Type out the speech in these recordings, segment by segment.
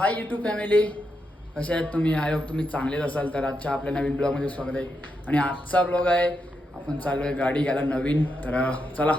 Hi YouTube family कसे आहेत तुम्ही? आय होप तुम्ही चांगलेच असाल. तर आजच्या आपल्या नवीन ब्लॉगमध्ये स्वागत आहे. आणि आजचा ब्लॉग आहे आपण चाललो आहे गाडी घ्यायला नवीन. तर चला.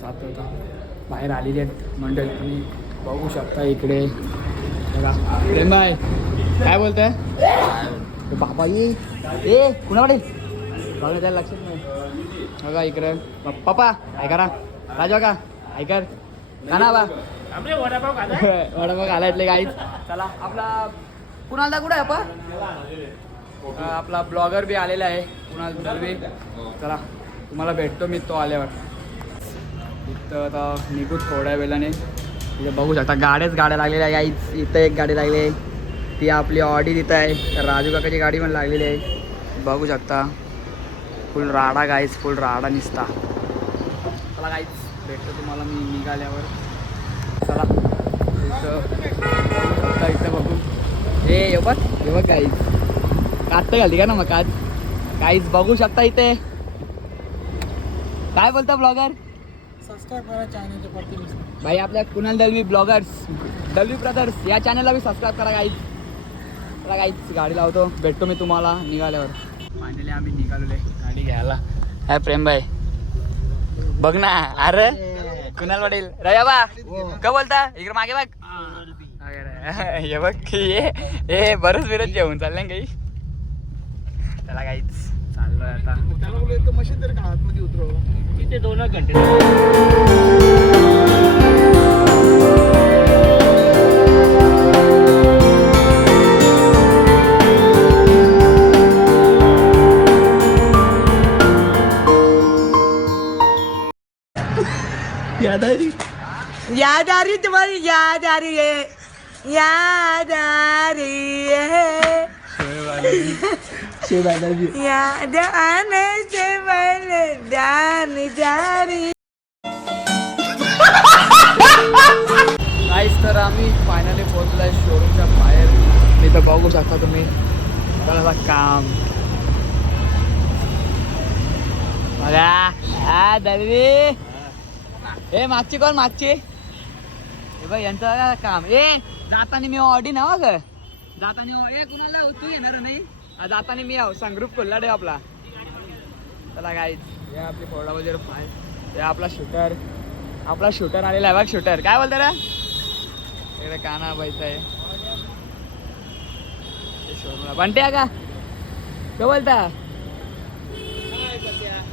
जातो आता. बाहेर आलेली आहेत मंडळी. तुम्ही बघू शकता इकडे. बघा. प्रेम आहे काय बोलताय? ए, बाबा ये. ए कुणाकडे? बघा त्याला लक्षात नाही. बघा इकडे. पप्पा ऐका ना. राजा का ऐकर का ना बा. वडापाव आला इथले गाईच चला आपला कुणाल दा कुठे आहे आपण आपला ब्लॉगर बी आलेला आहे कुणाल दलवी चला तुम्हाला भेटतो मी तो आल्यावर. इथं आता निघू थोड्या वेळाने. इथे बघू शकता गाड्याच गाड्या लागलेल्या आहे गाईच इथं एक गाडी लागली आहे. ती आपली ऑडी तिथं आहे. राजू काकाची गाडी पण लागलेली आहे. बघू शकता. फुल राडा गाईच फुल राडा निसता. चला गाईच भेटतो तुम्हाला मी निघाल्यावर. चला. इथं इथं बघू. हे हे बघ. हे बघ गाईज कात घालती का ना मग कात? गाईज बघू शकता इथे. काय बोलता ब्लॉगर सबस्क्राईब करा चॅनलच्या प्रति भाई आपल्या कुणाल दलवी ब्लॉगर्स दलवी ब्रदर्स या चॅनलला बी सबस्क्राईब करा गाईज चला गाईज गाडी लावतो. भेटतो मी तुम्हाला निघाल्यावर. फायनली आम्ही निघालेलो आहे गाडी घ्यायला. हाय प्रेम भाई बघ ना अरे कुणाल वडील रया बा. का बोलता? इकडे मागे बघ. अरे, हे बघ ये हे बरंच बिरच जेवण चाललंय काही. त्याला काहीच चाललोय आता. मशीन तरी का आतमध्ये उतरव. तिथे दोन घंटे. याद आ रही तुम्हारी याद आ रही है। याद आ रही है याद आने से पहले जान जा रही। तर आम्ही फायनली पोहोचलोय शोरूमच्या बाहेर. मी तर बघू शकता तुम्ही. बघा काम. बघा. हा दलवी ए मागची कोण मागची? हे बघ यांचं काम. ए जाताना मी ऑडी ना हो ग. जाताना हो- ए कुणाला हो? तू येणार नाही? जाताना मी आहो संग्रुप खोलला डे आपला. चला काय हे आपली फोडा वगैरे फाय हे आपला शूटर आपला शूटर आलेला आहे बघ शूटर काय बोलतो रे? इकडे काना बाईचा आहे. हे बंटे का? तो बोलता.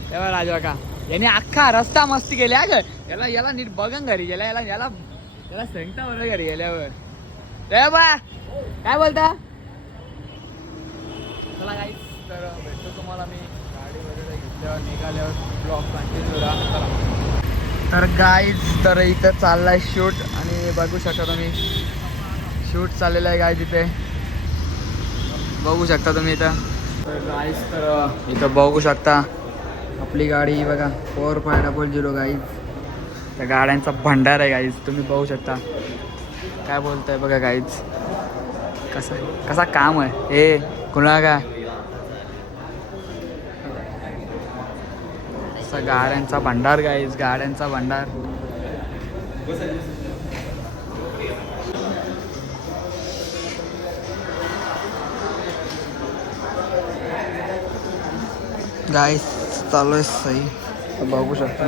तेव्हा राजवा का यांनी अख्खा रस्ता मस्ती केली अगं ग. याला याला नीट बघन घरी याला याला याला याला सांगता बरं घरी गेल्यावर. रे बा! काय बोलता? चला काही तर भेटतो तुम्हाला मी. गाडी वगैरे घेतल्यावर निघाल्यावर ब्लॉग कंटिन्यू राहा तर गाईज तर इथं चाललाय शूट आणि बघू शकता तुम्ही. शूट चाललेलं आहे गाय तिथे बघू शकता तुम्ही इथं. तर गाईज तर इथं बघू शकता. आपली गाडी बघा four five double zero guys त्या गाड्यांचा भंडार आहे गाईज तुम्ही बघू शकता. काय बोलताय बघा गाईज कसा कसा काम आहे? हे कुणा का असा गाड्यांचा भंडार गाईज गाड्यांचा भंडार. गाईस चालू आहे सही बघू शकता.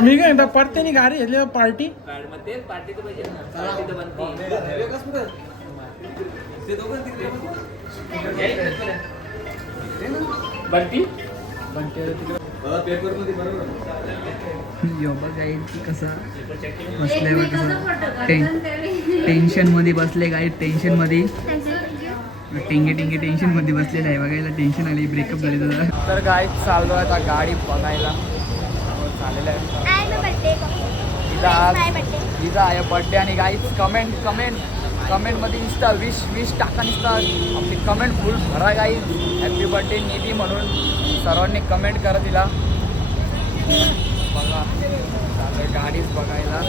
मी काय म्हणता पडते नाही गाडी घेतली पार्टी? बंटी कसं बसल्यावर कसं टेन टेन्शनमध्ये बसले गाई टेन्शनमध्ये. टिंगे टिंगे टेन्शनमध्ये बसलेलं आहे. बघायला टेन्शन आली ब्रेकअप झाले तुझं तर गाय चाललो आहे आता गाडी बघायला. आहे. बर्थडे हिचा आहे बड्डे आणि गाईच कमेंट कमेंट कमेंटमध्ये निसता विश विश टाका निसता. आपली कमेंट फुल भरा गाई हॅपी बड्डे निधी म्हणून सर्वांनी कमेंट करा तिला. बघा. चालू गाडीच बघायला.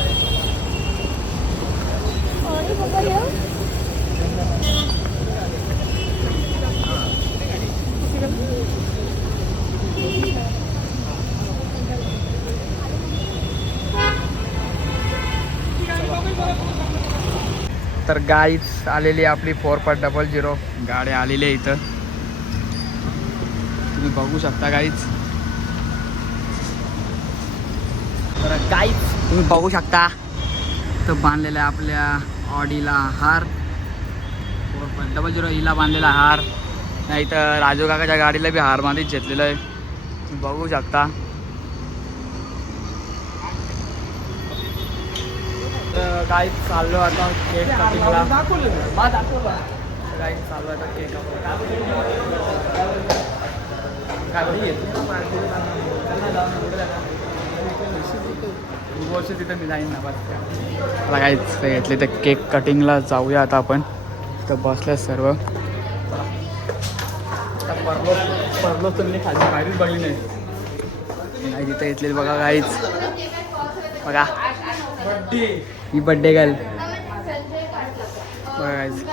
तर गाईच आलेली आहे आपली फोर फाय डबल झिरो गाडी आलेली आहे इथं. तुम्ही बघू शकता गाईच तर गाईच तुम्ही बघू शकता तर बांधलेला आहे आपल्या ऑडीला हार. फोर पाच डबल झिरो हिला बांधलेला हार. नाही तर राजू काकाच्या गाडीला बी हार घेतलेलं आहे. तुम्ही बघू शकता. तर काही चाललो आता केक कटिंगला मा काही चाललो आता केक वर्ष तिथं मी जाईन ना बस. काहीच घेतले तर केक कटिंगला जाऊया आता आपण. तिथं बसल्या सर्व. परलो परलो तर मी खाली बाहेरच बघली नाही. नाही तिथं घेतलेली बघा काहीच बघा. ही बड्डे बघा guys.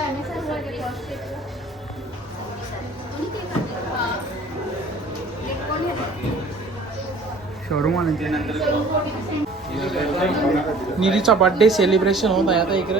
शोरूम निधीचा बर्थडे सेलिब्रेशन होत आहे आता इकडे.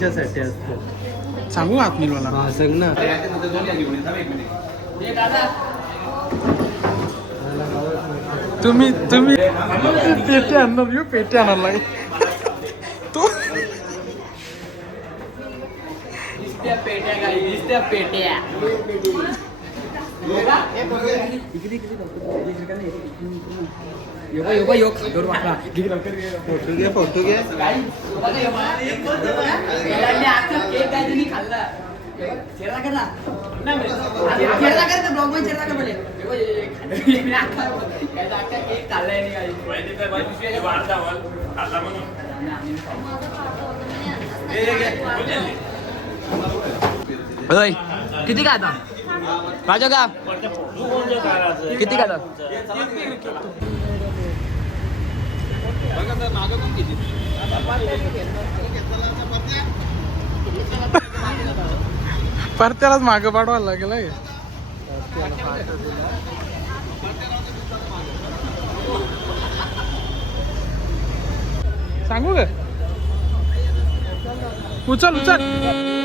त्यांच्यासाठी असतं. सांगू आत्मीला हा सांग ना. तुम्ही तुम्ही पेटे आणणार येऊ पेटे आणणार लागे तू? पेट्या पेट्या. फोटो घे. खाल्ला? किती काय आता राजा का? किती का परत्यालाच मागं पाठवायला लागेल सांगू का? उचल उचल.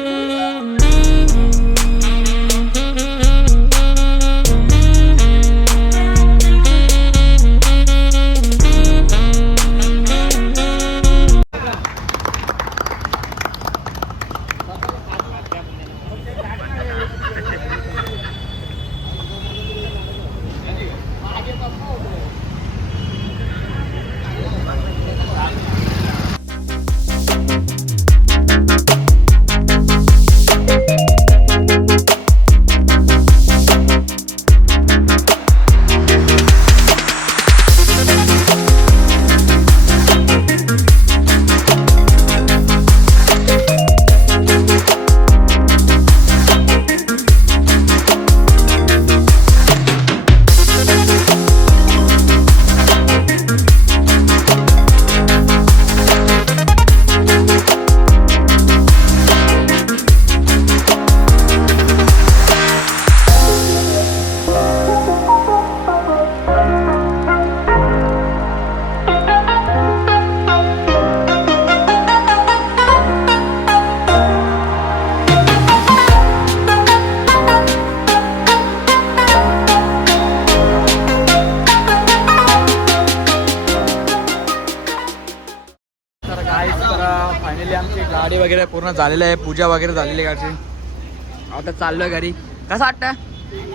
वगैरे पूर्ण झालेलं आहे. पूजा वगैरे झालेली आहे गाडीची. आता चाललोय घरी. कसं वाटतं?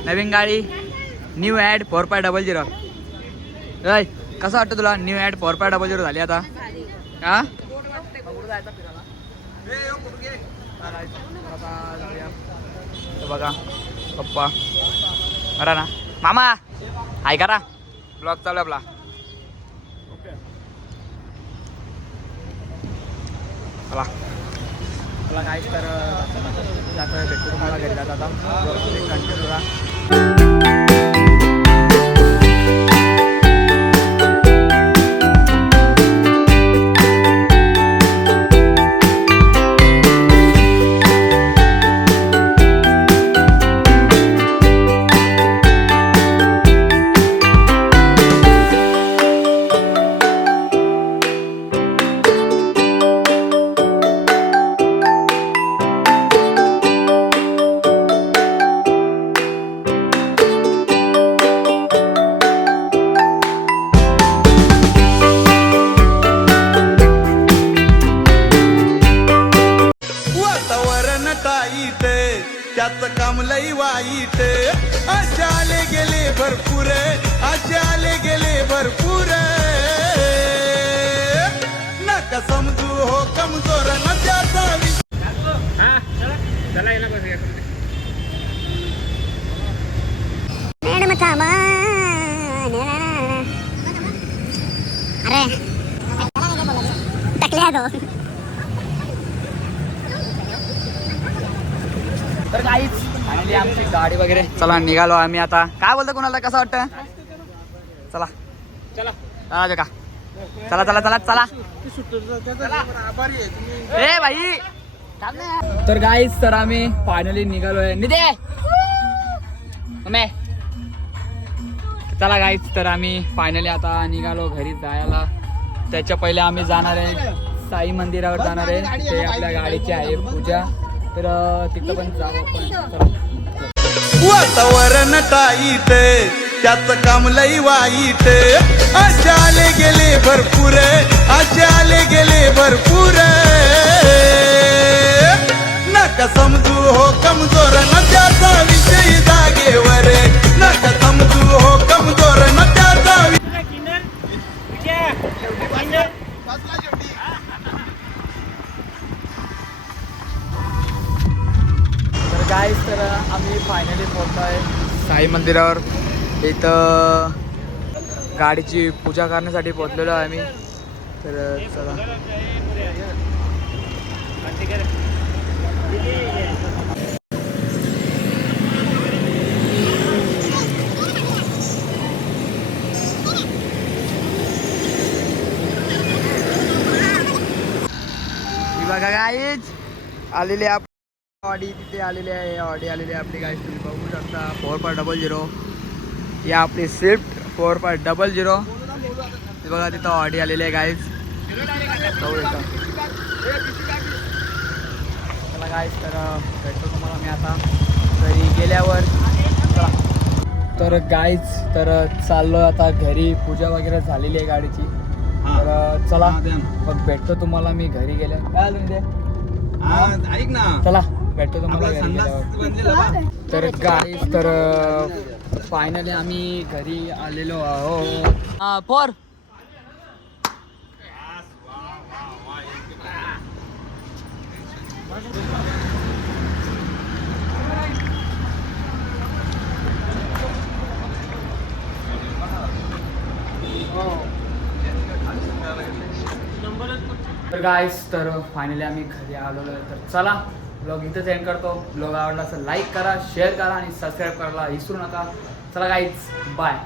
नवीन गाडी new add four five double zero Rai कसं वाटतं तुला? New add four five double zero झाली आता. हा? बघा पप्पा. बरा ना. मामा हाय करा. ब्लॉग चालू आहे आपला. चला. आपला काय तर जातं भेटतो तुम्हाला घरी जात आता. कंटिन्यू राहा भरपूर असे आले गेले भरपूर नका समजू हो कमजोर न त्याचा मॅडम थांबा. अरे. टाकल्या तो तर काहीच फायनली आमची गाडी वगैरे. चला निघालो आम्ही आता. काय बोलतो कोणाला? कसं वाटतं? चला. चला. चला जगा. चला चला चला चला. ए भाई तर गाईच तर आम्ही फायनली निघालोय. मम्मी. चला गाईच तर आम्ही फायनली आता निघालो घरी जायला. त्याच्या पहिले आम्ही जाणार आहे साई मंदिरावर जाणार आहे. ते आपल्या गाडीची आहे पूजा. तर तिथं पण जाऊ आपण. वातावरण टाईट त्याच काम लई वाईट असे आले गेले भरपूर असे आले गेले भरपूर नका समजू हो कमजोर न त्याचा विषयी जागेवर नका समजू फायनली पोहोचतोय आहे साई मंदिरावर. इथं गाडीची पूजा करण्यासाठी पोहोचलेलो आहे आम्ही. तर चला. ही बघा गाईच आलेली आप ऑडी तिथे आलेली आहे ऑडी आलेली आहे आपली गाडी तुम्ही बघू शकता. फोर फाय डबल झिरो ही आपली Swift four five double zero बघा तिथं ऑडी आलेली आहे गाईज चला गाईज तर भेटतो तुम्हाला मी आता. घरी गेल्यावर तर गाईज तर चाललो आता घरी. पूजा वगैरे झालेली आहे गाडीची. तर चला. मग भेटतो तुम्हाला मी घरी गेल्या काय आलं ऐक ना. चला. भेटतो तुम्हाला. तर गाईज तर फायनली आम्ही घरी आलेलो आहोत. फोर तर गाईस तर फायनली आम्ही घरी आलेलो आहे. तर चला ब्लॉग इथंच एंड करतो. ब्लॉग आवडला असं लाईक करा शेअर करा आणि सबस्क्राईब करायला विसरू नका. चला काहीच बाय